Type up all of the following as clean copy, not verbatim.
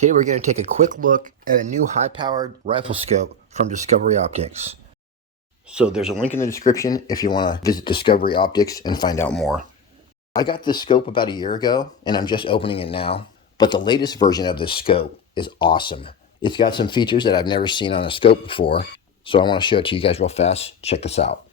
Today we're going to take a quick look at a new high-powered rifle scope from Discovery Optics. So there's a link in the description if you want to visit Discovery Optics and find out more. I got this scope about a year ago and I'm just opening it now, but the latest version of this scope is awesome. It's got some features that I've never seen on a scope before, so I want to show it to you guys real fast. Check this out.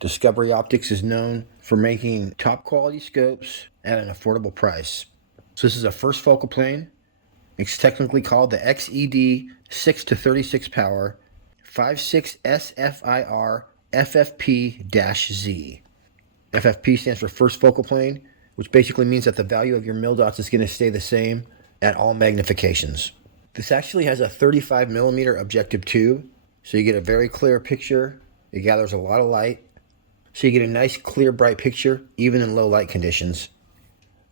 Discovery Optics is known for making top quality scopes at an affordable price. So this is a first focal plane. It's technically called the XED 6-36 power 5.6 SFIR FFP-Z. FFP stands for first focal plane, which basically means that the value of your mil dots is going to stay the same at all magnifications. This actually has a 35mm objective tube, so you get a very clear picture. It gathers a lot of light, so you get a nice, clear, bright picture, even in low light conditions.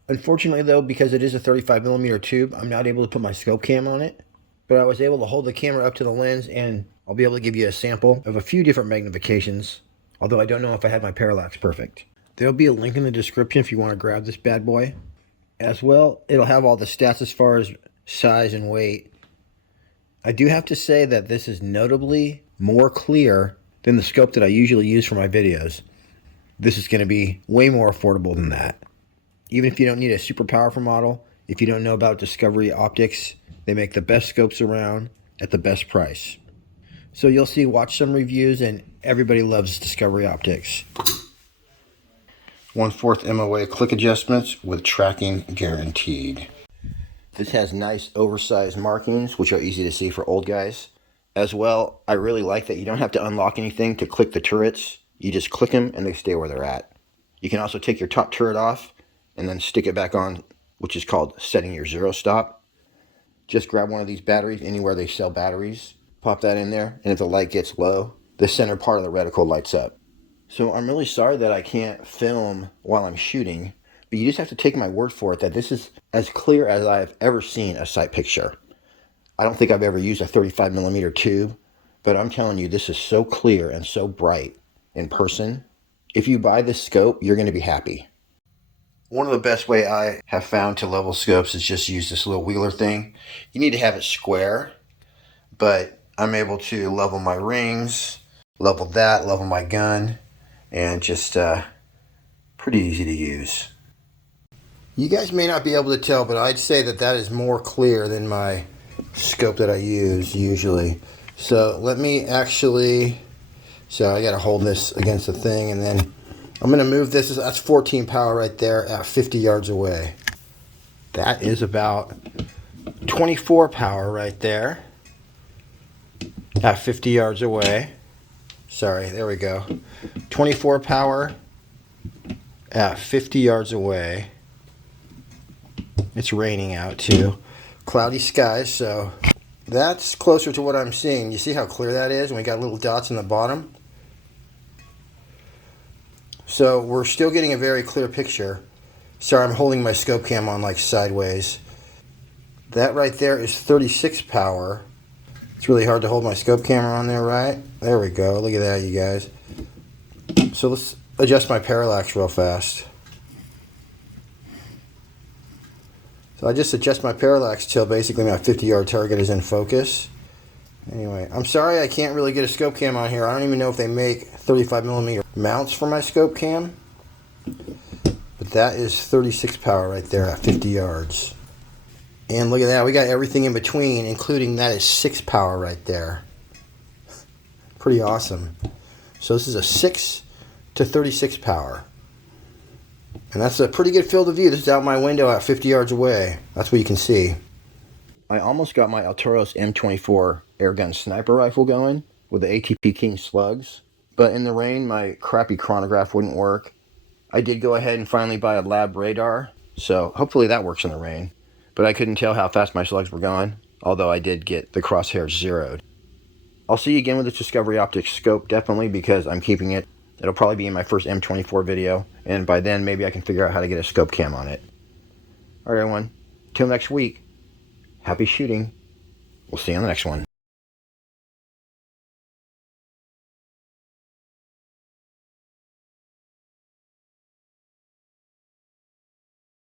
Unfortunately, though, because it is a 35mm tube, I'm not able to put my scope cam on it, but I was able to hold the camera up to the lens, and I'll be able to give you a sample of a few different magnifications, although I don't know if I have my parallax perfect. There'll be a link in the description if you want to grab this bad boy. As well, it'll have all the stats as far as size and weight. I do have to say that this is notably more clear than the scope that I usually use for my videos. This is going to be way more affordable than that. Even if you don't need a super powerful model, if you don't know about Discovery Optics, they make the best scopes around at the best price. So you'll see, watch some reviews, and everybody loves Discovery Optics. 1/4 MOA click adjustments with tracking guaranteed. This has nice oversized markings, which are easy to see for old guys. As well, I really like that you don't have to unlock anything to click the turrets. You just click them and they stay where they're at. You can also take your top turret off and then stick it back on, which is called setting your zero stop. Just grab one of these batteries anywhere they sell batteries, pop that in there, and if the light gets low, the center part of the reticle lights up. So I'm really sorry that I can't film while I'm shooting, but you just have to take my word for it that this is as clear as I've ever seen a sight picture. I don't think I've ever used a 35mm tube, but I'm telling you, this is so clear and so bright in person. If you buy this scope, you're going to be happy. One of the best way I have found to level scopes is just use this little wheeler thing. You need to have it square, but I'm able to level my rings, level that, level my gun, and just pretty easy to use. You guys may not be able to tell, but I'd say that that is more clear than my scope that I use usually. So let me actually, so I got to hold this against the thing, and then I'm going to move this. That's 14 power right there at 50 yards away. That is about 24 power right there at 50 yards away. Sorry, there we go. 24 power at 50 yards away. It's raining out too. Cloudy skies, so that's closer to what I'm seeing. You see how clear that is? And we got little dots in the bottom. So we're still getting a very clear picture. Sorry, I'm holding my scope cam on like sideways. That right there is 36 power. It's really hard to hold my scope camera on there, right? There we go. Look at that, you guys. So let's adjust my parallax real fast. So I just adjust my parallax till basically my 50-yard target is in focus. Anyway, I'm sorry I can't really get a scope cam on here. I don't even know if they make 35mm mounts for my scope cam. But that is 36 power right there at 50 yards. And look at that, we got everything in between, including that is 6 power right there. Pretty awesome. So this is a 6 to 36 power. And that's a pretty good field of view. This is out my window at 50 yards away. That's what you can see. I almost got my Alturos M24 airgun sniper rifle going with the ATP King slugs. But in the rain, my crappy chronograph wouldn't work. I did go ahead and finally buy a lab radar. So hopefully that works in the rain. But I couldn't tell how fast my slugs were going, although I did get the crosshairs zeroed. I'll see you again with this Discovery Optics scope, definitely, because I'm keeping it. It'll probably be in my first M24 video, and by then maybe I can figure out how to get a scope cam on it. Alright everyone, till next week, happy shooting. We'll see you on the next one.